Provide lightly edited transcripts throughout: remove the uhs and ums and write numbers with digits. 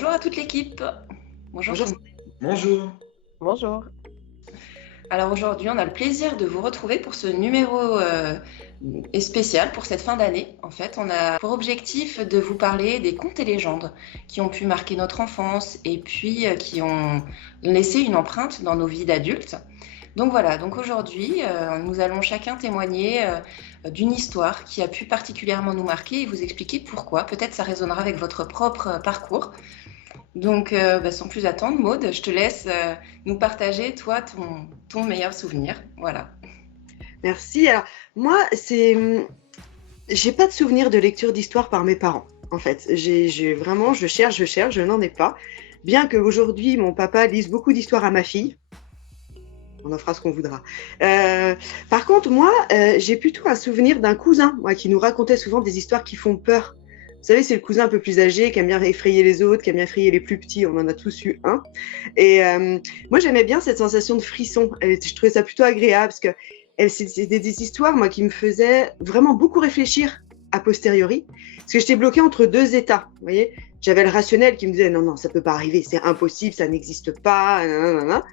Bonjour à toute l'équipe. Bonjour tout Bonjour. le monde. Bonjour. Bonjour. Alors aujourd'hui, on a le plaisir de vous retrouver pour ce numéro spécial pour cette fin d'année. En fait, on a pour objectif de vous parler des contes et légendes qui ont pu marquer notre enfance et puis qui ont laissé une empreinte dans nos vies d'adultes. Donc voilà, donc aujourd'hui, nous allons chacun témoigner d'une histoire qui a pu particulièrement nous marquer et vous expliquer pourquoi. Peut-être ça résonnera avec votre propre parcours. Donc, sans plus attendre, Maude, je te laisse nous partager, toi, ton meilleur souvenir. Voilà. Merci. Alors, moi, j'ai pas de souvenir de lecture d'histoire par mes parents, en fait. J'ai vraiment, je cherche, je n'en ai pas. Bien qu'aujourd'hui, mon papa lise beaucoup d'histoires à ma fille. On en fera ce qu'on voudra. Par contre, moi, j'ai plutôt un souvenir d'un cousin, moi, qui nous racontait souvent des histoires qui font peur. Vous savez, c'est le cousin un peu plus âgé, qui aime bien effrayer les autres, qui aime bien effrayer les plus petits. On en a tous eu un. Et moi, j'aimais bien cette sensation de frisson. Je trouvais ça plutôt agréable parce que c'était des histoires, moi, qui me faisaient vraiment beaucoup réfléchir a posteriori. Parce que j'étais bloquée entre deux états. Vous voyez, j'avais le rationnel qui me disait non, ça peut pas arriver, c'est impossible, ça n'existe pas. Nanana.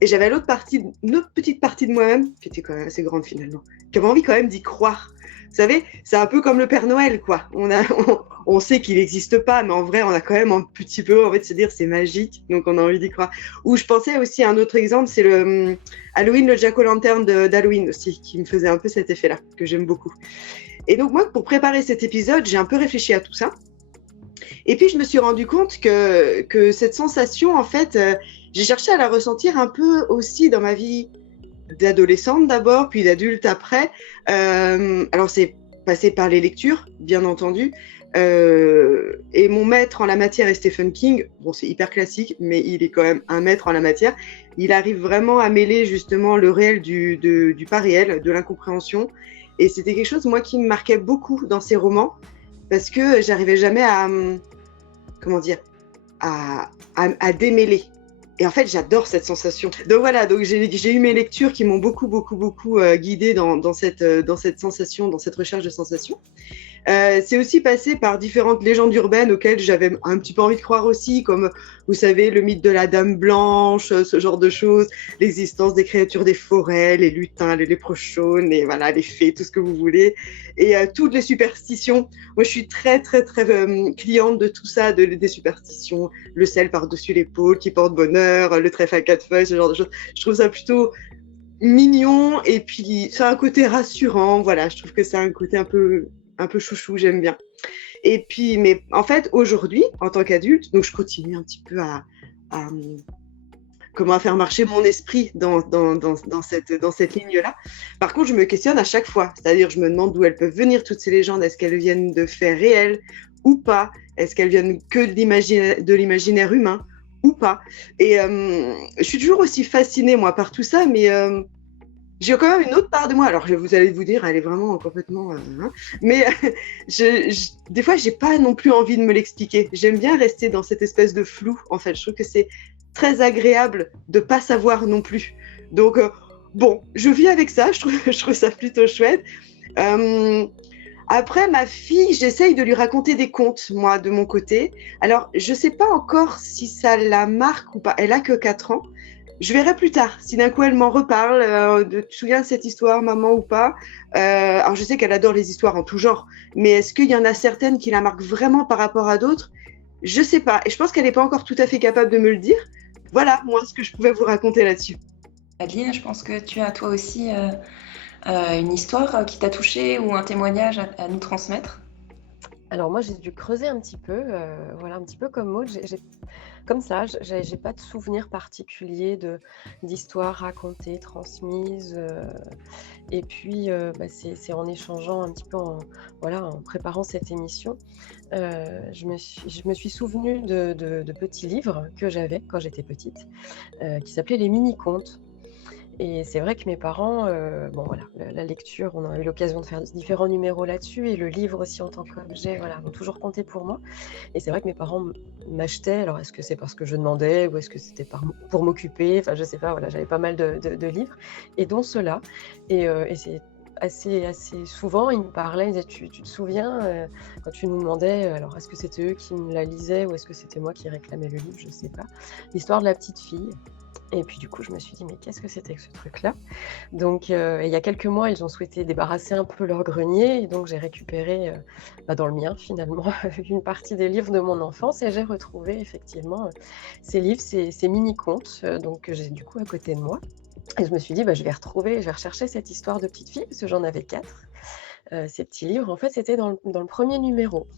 Et j'avais une autre petite partie de moi-même, qui était quand même assez grande finalement, qui avait envie quand même d'y croire. Vous savez, c'est un peu comme le Père Noël, quoi. On sait qu'il n'existe pas, mais en vrai, on a quand même un petit peu envie de se dire c'est magique, donc on a envie d'y croire. Ou je pensais aussi à un autre exemple, c'est le Halloween, le Jack-o'-lantern d'Halloween aussi, qui me faisait un peu cet effet-là, que j'aime beaucoup. Et donc moi, pour préparer cet épisode, j'ai un peu réfléchi à tout ça. Et puis je me suis rendu compte que cette sensation, en fait, j'ai cherché à la ressentir un peu aussi dans ma vie d'adolescente d'abord, puis d'adulte après. Alors c'est passé par les lectures, bien entendu. Et mon maître en la matière est Stephen King. Bon, c'est hyper classique, mais il est quand même un maître en la matière. Il arrive vraiment à mêler justement le réel du pas réel, de l'incompréhension. Et c'était quelque chose, moi, qui me marquait beaucoup dans ses romans, parce que j'arrivais jamais à démêler. Et en fait, j'adore cette sensation. Donc voilà, donc j'ai eu mes lectures qui m'ont beaucoup guidée dans cette sensation, dans cette recherche de sensations. C'est aussi passé par différentes légendes urbaines auxquelles j'avais un petit peu envie de croire aussi, comme, vous savez, le mythe de la Dame Blanche, ce genre de choses, l'existence des créatures des forêts, les lutins, les léprechaunes, et voilà, les fées, tout ce que vous voulez, et toutes les superstitions. Moi, je suis très cliente de tout ça, des superstitions, le sel par-dessus l'épaule qui porte bonheur, le trèfle à quatre feuilles, ce genre de choses. Je trouve ça plutôt mignon, et puis ça a un côté rassurant, voilà, je trouve que ça a un côté un peu chouchou, j'aime bien. Et puis, mais en fait, aujourd'hui, en tant qu'adulte, donc je continue un petit peu à faire marcher mon esprit dans cette ligne-là. Par contre, je me questionne à chaque fois, c'est-à-dire je me demande d'où elles peuvent venir, toutes ces légendes. Est-ce qu'elles viennent de faits réels ou pas? Est-ce qu'elles viennent que de l'imaginaire humain ou pas? Et je suis toujours aussi fascinée, moi, par tout ça, mais j'ai quand même une autre part de moi. Alors, vous allez vous dire, elle est vraiment complètement... mais des fois, j'ai pas non plus envie de me l'expliquer. J'aime bien rester dans cette espèce de flou, en fait. Je trouve que c'est très agréable de pas savoir non plus. Donc, bon, je vis avec ça. Je trouve ça plutôt chouette. Après, ma fille, j'essaye de lui raconter des contes, moi, de mon côté. Alors, je sais pas encore si ça la marque ou pas. Elle a que 4 ans. Je verrai plus tard, si d'un coup elle m'en reparle, tu te souviens de cette histoire, maman, ou pas. Alors je sais qu'elle adore les histoires en tout genre, mais est-ce qu'il y en a certaines qui la marquent vraiment par rapport à d'autres? Je sais pas, et je pense qu'elle n'est pas encore tout à fait capable de me le dire. Voilà, moi, ce que je pouvais vous raconter là-dessus. Adeline, je pense que tu as toi aussi une histoire qui t'a touchée ou un témoignage à nous transmettre. Alors moi, j'ai dû creuser un petit peu, voilà, un petit peu comme Maud. Comme ça, j'ai pas de souvenir particulier d'histoire racontée, transmise. Et puis, c'est en échangeant un petit peu, en préparant cette émission, je me suis souvenue de petits livres que j'avais quand j'étais petite, qui s'appelaient les mini-contes. Et c'est vrai que mes parents, la lecture, on a eu l'occasion de faire différents numéros là-dessus, et le livre aussi en tant qu'objet, voilà, ont toujours compté pour moi. Et c'est vrai que mes parents m'achetaient. Alors, est-ce que c'est parce que je demandais, ou est-ce que c'était pour m'occuper? Enfin, je sais pas, voilà, j'avais pas mal de livres, et dont ceux-là. Et c'est assez souvent, ils me parlaient, ils disaient: «Tu te souviens, quand tu nous demandais», alors est-ce que c'était eux qui me la lisaient ou est-ce que c'était moi qui réclamais le livre? Je ne sais pas. L'histoire de la petite fille et puis du coup, je me suis dit: «Mais qu'est-ce que c'était que ce truc-là?» Donc il y a quelques mois, ils ont souhaité débarrasser un peu leur grenier et donc j'ai récupéré, dans le mien finalement, une partie des livres de mon enfance et j'ai retrouvé effectivement, ces livres, ces mini-contes, donc que j'ai du coup à côté de moi et je me suis dit: «Bah, je vais rechercher cette histoire de petite fille» parce que j'en avais 4. Ces petits livres, en fait, c'était dans le 1er numéro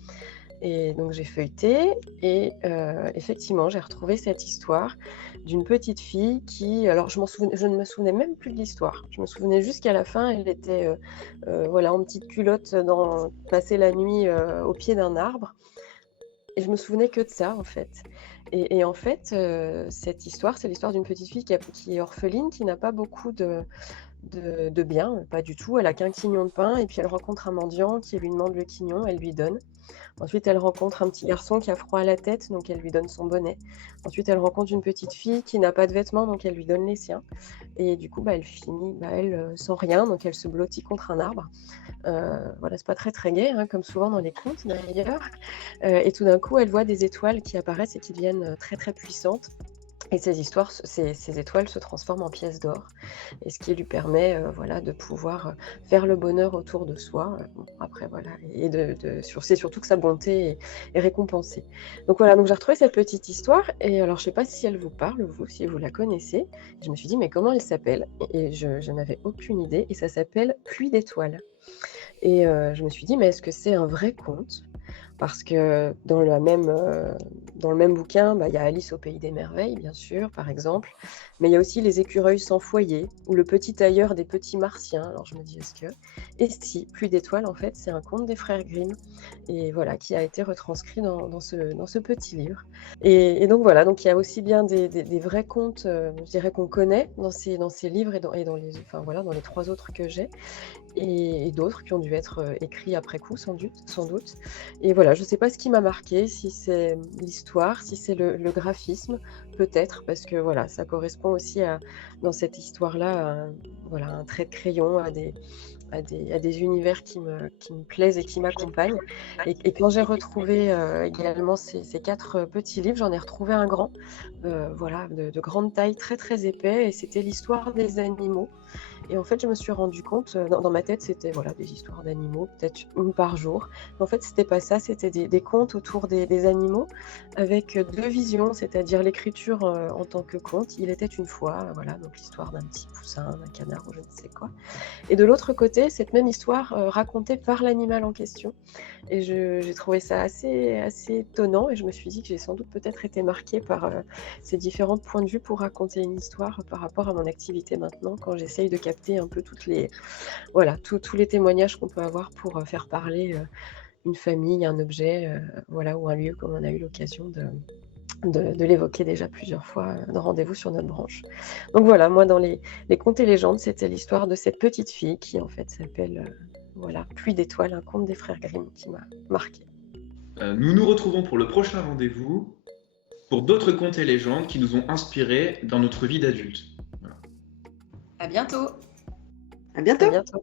et donc j'ai feuilleté et effectivement, j'ai retrouvé cette histoire d'une petite fille qui alors je ne me souvenais même plus de l'histoire. Je me souvenais juste qu'à la fin, elle était, voilà, en petite culotte passer la nuit, au pied d'un arbre et je me souvenais que de ça, en fait et en fait, cette histoire, c'est l'histoire d'une petite fille qui est orpheline, qui n'a pas beaucoup de biens, pas du tout. Elle a qu'un quignon de pain et puis elle rencontre un mendiant qui lui demande le quignon, elle lui donne. Ensuite, elle rencontre un petit garçon qui a froid à la tête, donc elle lui donne son bonnet. Ensuite, elle rencontre une petite fille qui n'a pas de vêtements, donc elle lui donne les siens. Et du coup, bah, elle finit, bah, elle, sans rien, donc elle se blottit contre un arbre. Voilà, c'est pas très très gai, hein, comme souvent dans les contes d'ailleurs. Et tout d'un coup, elle voit des étoiles qui apparaissent et qui deviennent très très puissantes. Et ces étoiles se transforment en pièces d'or, et ce qui lui permet, voilà, de pouvoir faire le bonheur autour de soi. Bon, après, voilà, et c'est surtout que sa bonté est récompensée. Donc voilà, donc j'ai retrouvé cette petite histoire, et alors je ne sais pas si elle vous parle, vous, si vous la connaissez. Je me suis dit, mais comment elle s'appelle? Et je n'avais aucune idée, et ça s'appelle Pluie d'étoiles. Et je me suis dit, mais est-ce que c'est un vrai conte? Parce que dans le même bouquin, bah, il y a Alice au pays des merveilles, bien sûr, par exemple, mais il y a aussi Les écureuils sans foyer ou Le petit tailleur des petits martiens. Alors je me dis, est-ce que... Et si, Pluie d'étoiles, en fait, c'est un conte des frères Grimm, et voilà, qui a été retranscrit dans ce petit livre. Et donc voilà, donc il y a aussi bien des vrais contes, je dirais, qu'on connaît dans ces livres enfin, voilà, dans les 3 autres que j'ai, et d'autres qui ont dû être écrits après coup, sans doute. Et voilà, je ne sais pas ce qui m'a marqué, si c'est l'histoire, si c'est le graphisme, peut-être, parce que voilà, ça correspond aussi dans cette histoire-là, voilà, un trait de crayon, à des univers qui me plaisent et qui m'accompagnent. Et quand j'ai retrouvé également ces 4 petits livres, j'en ai retrouvé un grand, voilà, de grande taille, très très épais, et c'était l'histoire des animaux. Et en fait, je me suis rendu compte, dans ma tête, c'était voilà, des histoires d'animaux, peut-être une par jour. Mais en fait, c'était pas ça, c'était des contes autour des animaux, avec 2 visions, c'est-à-dire l'écriture en tant que conte. Il était une fois, voilà, donc l'histoire d'un petit poussin, d'un canard ou je ne sais quoi. Et de l'autre côté, cette même histoire racontée par l'animal en question. Et j'ai trouvé ça assez étonnant, et je me suis dit que j'ai sans doute peut-être été marquée par ces différents points de vue pour raconter une histoire par rapport à mon activité maintenant, quand j'essaye de capter un peu voilà, tous les témoignages qu'on peut avoir pour faire parler une famille, un objet, voilà, ou un lieu, comme on a eu l'occasion de l'évoquer déjà plusieurs fois dans Rendez-vous sur notre branche. Donc voilà, moi dans les contes et légendes, c'était l'histoire de cette petite fille qui en fait s'appelle voilà, Pluie d'étoiles, un conte des frères Grimm qui m'a marqué. Nous nous retrouvons pour le prochain rendez-vous pour d'autres contes et légendes qui nous ont inspirés dans notre vie d'adulte. Voilà. À bientôt. À bientôt. À bientôt.